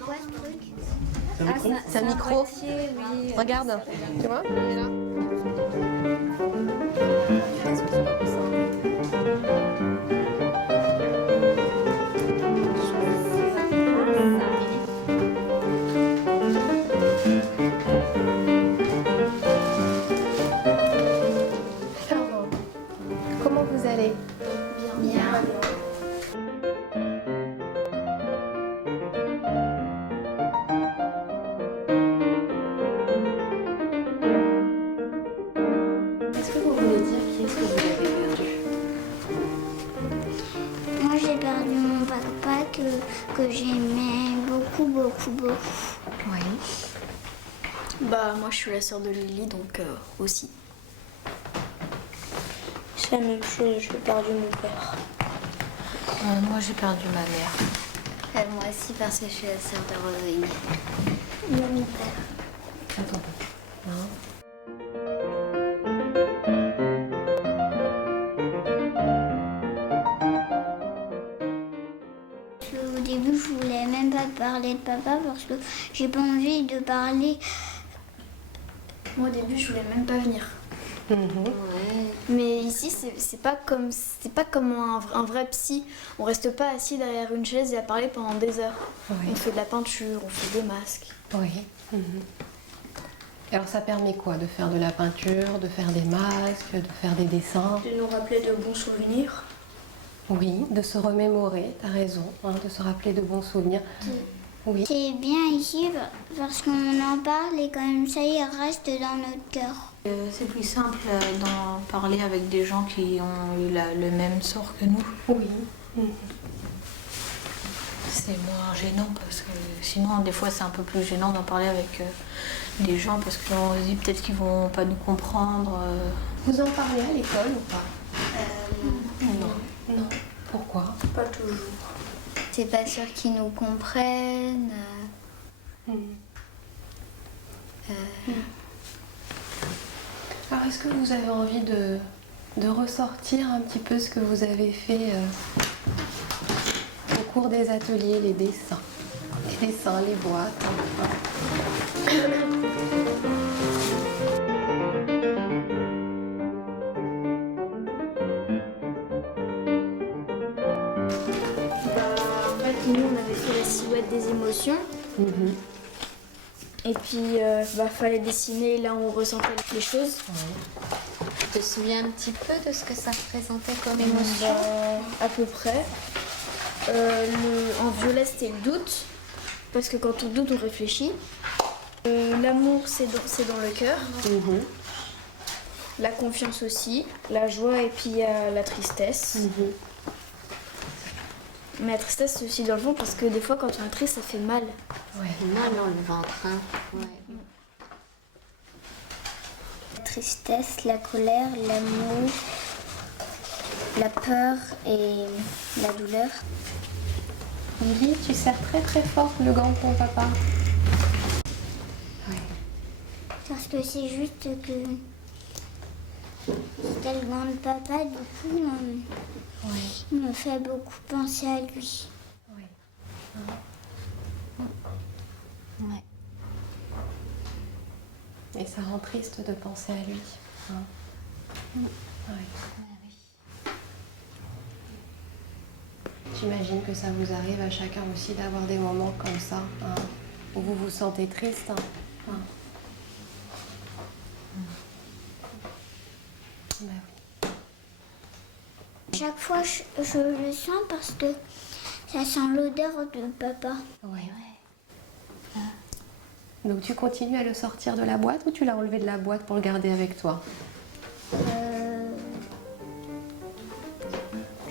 quoi ce truc? C'est un micro. Oui. Regarde. Tu vois, il est là. Alors, comment vous allez? Bien. Est-ce que vous voulez dire qui est-ce que vous avez perdu? Moi j'ai perdu mon papa que j'aimais beaucoup, beaucoup, beaucoup. Oui. Bah moi je suis la sœur de Lily donc aussi. C'est la même chose, j'ai perdu mon père. Moi j'ai perdu ma mère. Moi aussi parce que je suis la sœur de Roselyne. Mon père. Attends. Hein? Au début je voulais même pas parler de papa parce que j'ai pas envie de parler. Moi au début je voulais même pas venir. Mhm. Mais ici c'est pas comme un vrai psy. On reste pas assis derrière une chaise et à parler pendant des heures. Oui. On fait de la peinture, on fait des masques. Oui. Mhm. Alors ça permet quoi? De faire de la peinture, de faire des masques, de faire des dessins? De nous rappeler de bons souvenirs. Oui, de se remémorer, t'as raison, hein, de se rappeler de bons souvenirs. Oui. C'est bien ici parce qu'on en parle et comme ça il reste dans notre cœur. C'est plus simple d'en parler avec des gens qui ont eu le même sort que nous. Oui. Mhm. C'est moins gênant parce que sinon des fois c'est un peu plus gênant d'en parler avec des gens parce qu'on se dit peut-être qu'ils vont pas nous comprendre. Vous en parlez à l'école ou pas? Non. Non. Pourquoi? Pas toujours. C'est pas sûr qu'ils nous comprennent. Mhm. Alors est-ce que vous avez envie de ressortir un petit peu ce que vous avez fait au cours des ateliers, les dessins, les boîtes, hein. En fait nous on avait fait la silhouette des émotions Mhm. et puis fallait dessiner là où on ressentait les choses. Tu te souviens un petit peu de ce que ça représentait comme émotion? À peu près. En violet c'était le doute parce que quand on doute on réfléchit. L'amour c'est dans le cœur. Mhm. La confiance aussi, la joie et puis il y a la tristesse. Mhm. Mais la tristesse c'est aussi dans le fond parce que des fois quand on est triste ça fait mal. Ouais. Mal dans le ventre, hein. Ouais. La tristesse, la colère, l'amour, la peur et la douleur. Lily, tu serres très très fort le gant de ton papa. Ouais. Parce que c'est juste que c'était le grand papa, du coup, Ouais. il me fait beaucoup penser à lui. Ouais. Ouais. Et ça rend triste de penser à lui. Hein. Ouais. J'imagine que ça vous arrive à chacun aussi d'avoir des moments comme ça, hein, où vous vous sentez triste. Hein. Bah oui. Chaque fois, je le sens parce que ça sent l'odeur de papa. Ouais. Donc tu continues à le sortir de la boîte ou tu l'as enlevé de la boîte pour le garder avec toi?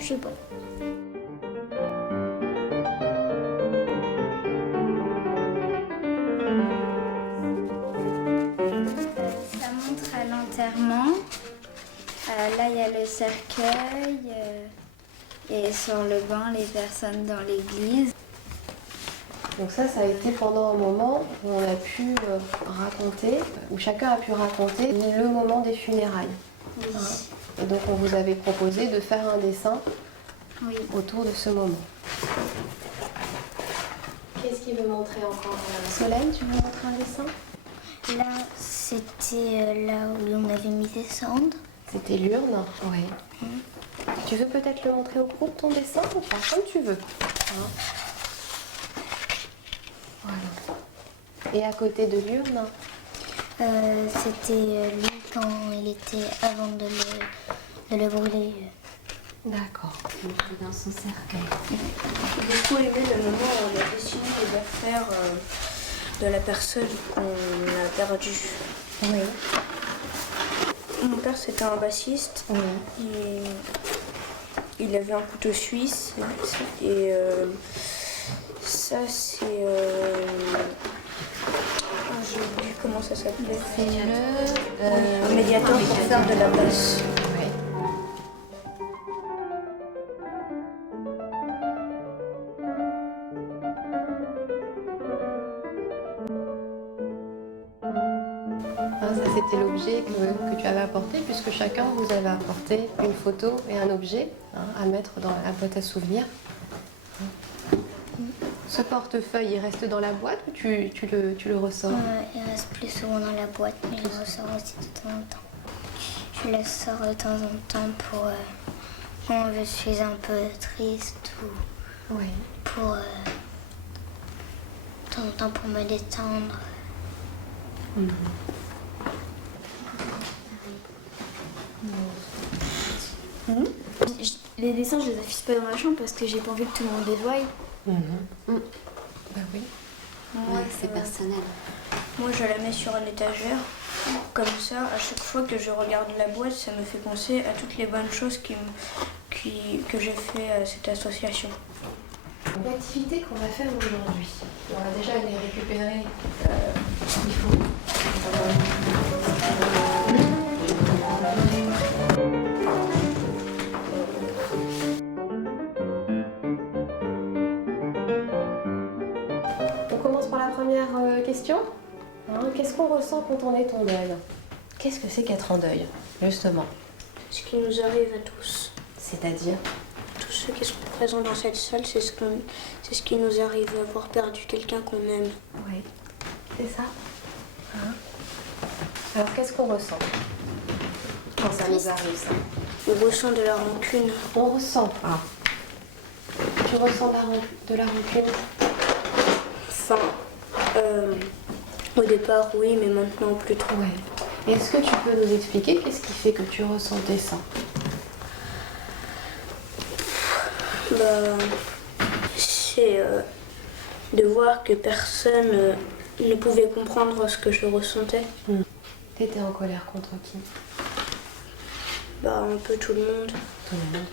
Je sais pas. Ça montre à l'enterrement. Là, il y a le cercueil. Et sur le banc, les personnes dans l'église. Donc ça a été pendant un moment où on a pu raconter, où chacun a pu raconter le moment des funérailles. Oui. Hein. Et donc on vous avait proposé de faire un dessin Oui. autour de ce moment. Qu'est-ce qu'il veut montrer encore? Solène, tu veux montrer un dessin? Là, c'était là où on avait mis des cendres. C'était l'urne? Oui. Tu veux peut-être le montrer au groupe, ton dessin, ou pas? Comme tu veux. Hein? Voilà. Et à côté de l'urne? C'était lui quand il était avant de le brûler. D'accord. Dans son cercueil. J'ai beaucoup aimé le moment où on a dessiné les affaires de la personne qu'on a perdue. Oui. Mon père, c'était un bassiste. Oui. Il avait un couteau suisse. Et ça, c'est... j'ai oublié comment ça s'appelait. C'est Un médiateur pour faire de la basse. Oui. Ça, c'était l'objet que tu avais apporté, puisque chacun vous avait apporté une photo et un objet à mettre dans la boîte à souvenirs. Ce portefeuille, il reste dans la boîte ou tu le ressors? Il reste plus souvent dans la boîte, mais je le ressors aussi de temps en temps. Je le sors de temps en temps pour quand je suis un peu triste ou Oui. pour de temps en temps pour me détendre. Les dessins, je les affiche pas dans ma chambre parce que j'ai pas envie que tout le monde les voie. Bah oui. Ouais, c'est personnel. Moi, je la mets sur une étagère. Comme ça, à chaque fois que je regarde la boîte, ça me fait penser à toutes les bonnes choses que j'ai fait à cette association. L'activité qu'on va faire aujourd'hui, on va déjà aller récupérer ce qu'il faut. On commence par la première question. Qu'est-ce qu'on ressent quand on est en deuil? Qu'est-ce que c'est qu'être en deuil, justement? Ce qui nous arrive à tous. C'est-à-dire? Tous ceux qui sont présents dans cette salle, c'est ce qui nous arrive, avoir perdu quelqu'un qu'on aime. Oui, c'est ça. Alors, qu'est-ce qu'on ressent quand ça nous arrive, ça? On ressent de la rancune. On ressent. Tu ressens de la rancune? Enfin, au départ, oui, mais maintenant, plus trop. Ouais. Est-ce que tu peux nous expliquer qu'est-ce qui fait que tu ressentais ça? C'est de voir que personne ne pouvait comprendre ce que je ressentais. T'étais en colère contre qui? Un peu tout le monde. Tout le monde.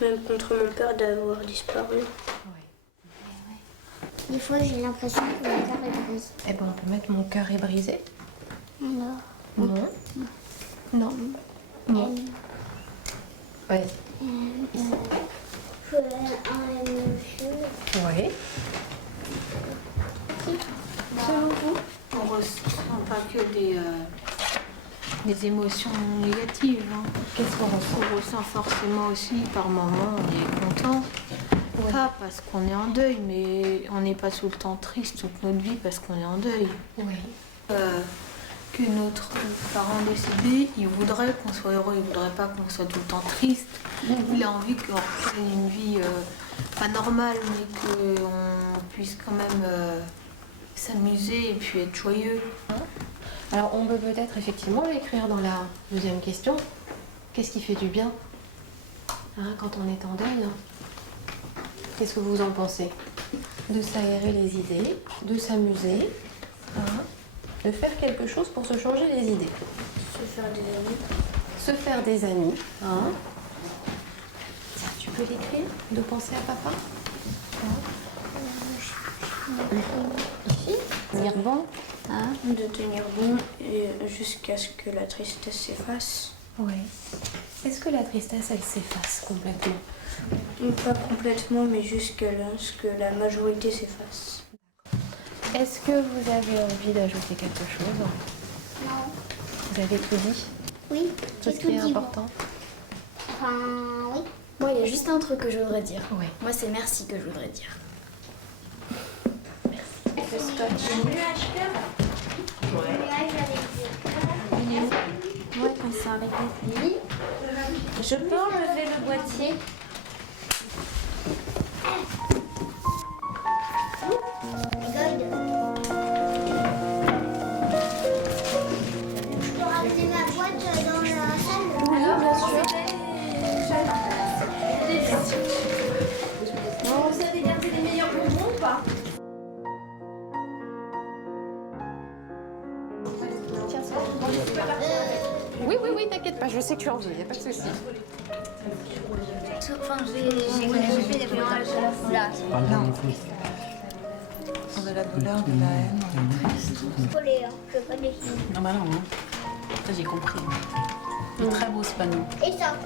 Même contre mon père d'avoir disparu. Des fois, j'ai l'impression que mon cœur est brisé. Eh ben, on peut mettre mon cœur est brisé. Non. Non. Non. Non. Ouais. Oui. On ressent pas que des émotions négatives. Qu'est-ce qu'on ressent? On ressent forcément aussi, par moments, on est content. Pas parce qu'on est en deuil, mais on n'est pas tout le temps triste toute notre vie parce qu'on est en deuil. Oui. Que notre parent décédé, il voudrait qu'on soit heureux, il voudrait pas qu'on soit tout le temps triste. Il a envie qu'on reprenne une vie pas normale, mais qu'on puisse quand même s'amuser et puis être joyeux. Alors, on peut peut-être effectivement l'écrire dans la deuxième question. Qu'est-ce qui fait du bien quand on est en deuil? Qu'est-ce que vous en pensez? De s'aérer les idées, de s'amuser, de faire quelque chose pour se changer les idées. Se faire des amis. Se faire des amis. Ça, tu peux l'écrire? De penser à papa? Dire bon. De tenir bon jusqu'à ce que la tristesse s'efface. Oui. Est-ce que la tristesse, elle s'efface complètement? Pas complètement, mais jusqu'à ce que la majorité s'efface. Est-ce que vous avez envie d'ajouter quelque chose? Non. Vous avez tout dit? Oui, Tout ce qui est important? Enfin, oui. Moi, il y a juste un truc que je voudrais dire. Oui. Moi, c'est merci que je voudrais dire. Ouais, comme ça avec les filles. Je peux enlever le boîtier? Je peux ramener ma boîte dans la salle? Oui, bien sûr. Vous avez gardé les meilleurs bonbons ou pas? Oui, t'inquiète pas, je sais que tu en veux, y a pas de souci. Enfin, j'ai fait des mélanges là. De la douleur, de la haine, on est triste. Scolaire, je veux pas les filles. Non, bah non, hein. Ça j'ai compris. De très beau ce panneau. Et ça?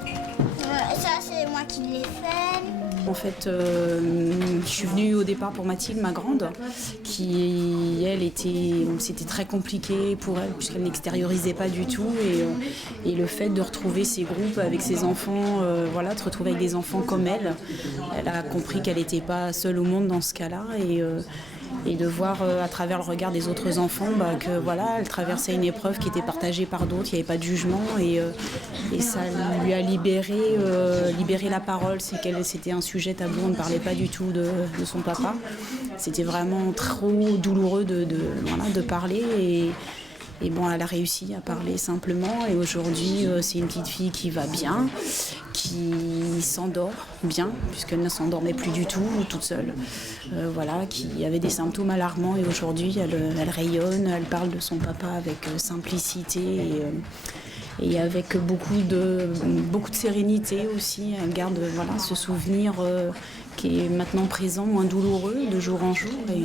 Ça, c'est moi qui l'ai fait. En fait, je suis venue au départ pour Mathilde, ma grande, qui, elle, c'était très compliqué pour elle, puisqu'elle n'extériorisait pas du tout. Et le fait de retrouver ses groupes avec ses enfants, voilà, de se retrouver avec des enfants comme elle, elle a compris qu'elle n'était pas seule au monde dans ce cas-là. Et de voir à travers le regard des autres enfants que voilà, elle traversait une épreuve qui était partagée par d'autres, il n'y avait pas de jugement et ça lui a libéré la parole. C'était un sujet tabou, on ne parlait pas du tout de son papa. C'était vraiment trop douloureux de parler et bon, elle a réussi à parler simplement et aujourd'hui c'est une petite fille qui va bien, qui s'endort bien, puisqu'elle ne s'endormait plus du tout, toute seule, voilà, qui avait des symptômes alarmants et aujourd'hui elle rayonne, elle parle de son papa avec simplicité et avec beaucoup de sérénité aussi. Elle garde voilà, ce souvenir qui est maintenant présent, moins douloureux, de jour en jour, et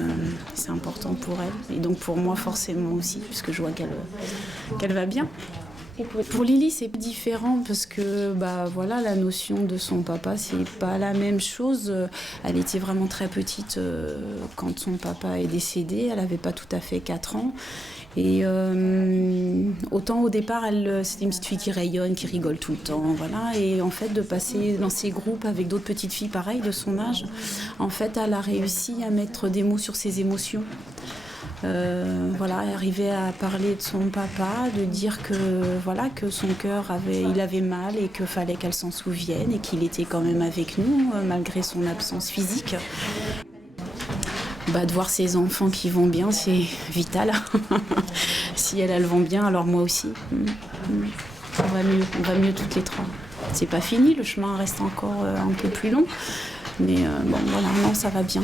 c'est important pour elle. Et donc pour moi forcément aussi, puisque je vois qu'elle va bien. Et pour Lily, c'est différent parce que voilà, la notion de son papa, c'est pas la même chose. Elle était vraiment très petite quand son papa est décédé. Elle n'avait pas tout à fait 4 ans. Et autant au départ, c'était une petite fille qui rayonne, qui rigole tout le temps, voilà. Et en fait, de passer dans ces groupes avec d'autres petites filles pareilles de son âge, en fait, elle a réussi à mettre des mots sur ses émotions. Voilà, arriver à parler de son papa, de dire que voilà, que son cœur avait mal et qu'il fallait qu'elle s'en souvienne et qu'il était quand même avec nous malgré son absence physique. De voir ses enfants qui vont bien, c'est vital. Si elles vont bien, alors moi aussi. On va mieux toutes les trois. C'est pas fini, le chemin reste encore un peu plus long. Mais bon, voilà, non, ça va bien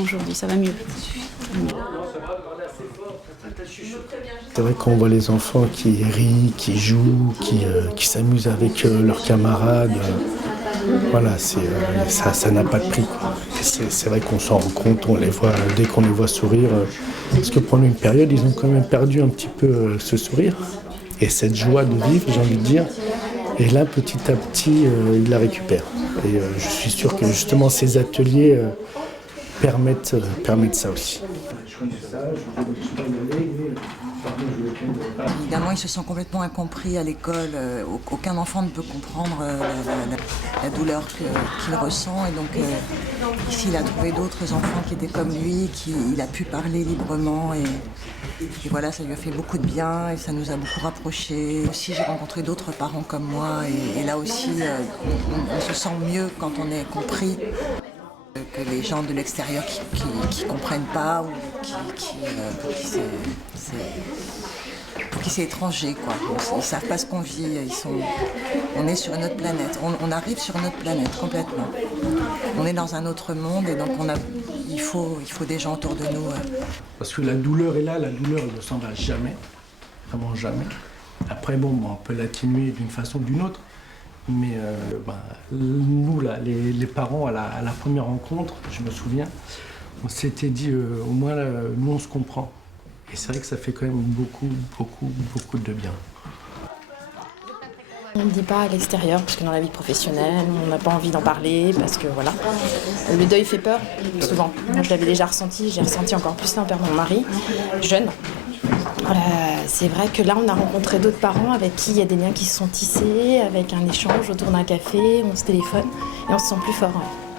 aujourd'hui, ça va mieux. C'est vrai qu'on voit les enfants qui rient, qui jouent, qui s'amusent avec leurs camarades. Voilà, ça n'a pas de prix, quoi. C'est vrai qu'on s'en rend compte, on les voit, dès qu'on les voit sourire. Parce que pendant une période, ils ont quand même perdu un petit peu ce sourire et cette joie de vivre, j'ai envie de dire. Et là, petit à petit, ils la récupèrent. Et je suis sûr que justement ces ateliers permettent ça aussi. Évidemment, ils se sentent complètement incompris à l'école. Aucun enfant ne peut comprendre la douleur qu'il ressent. Et donc, ici, il a trouvé d'autres enfants qui étaient comme lui, il a pu parler librement. Et voilà, ça lui a fait beaucoup de bien et ça nous a beaucoup rapprochés. Aussi, j'ai rencontré d'autres parents comme moi. Et là aussi, on se sent mieux quand on est compris. Que les gens de l'extérieur qui comprennent pas ou pour qui c'est étranger, quoi. Ils savent pas ce qu'on vit, on est sur une autre planète, on arrive sur une autre planète complètement. On est dans un autre monde et donc il faut des gens autour de nous. Parce que la douleur est là, la douleur elle ne s'en va jamais, vraiment jamais. Après bon, on peut l'atténuer d'une façon ou d'une autre. Mais nous, là, les parents, à la première rencontre, je me souviens, on s'était dit, au moins, nous, on se comprend. Et c'est vrai que ça fait quand même beaucoup de bien. On ne dit pas à l'extérieur, parce que dans la vie professionnelle, on n'a pas envie d'en parler, parce que voilà. Le deuil fait peur, souvent. Moi, je l'avais déjà ressenti, j'ai ressenti encore plus ça en perdant mon mari, jeune. Voilà, c'est vrai que là, on a rencontré d'autres parents avec qui il y a des liens qui se sont tissés, avec un échange autour d'un café, on se téléphone et on se sent plus fort. Ouais.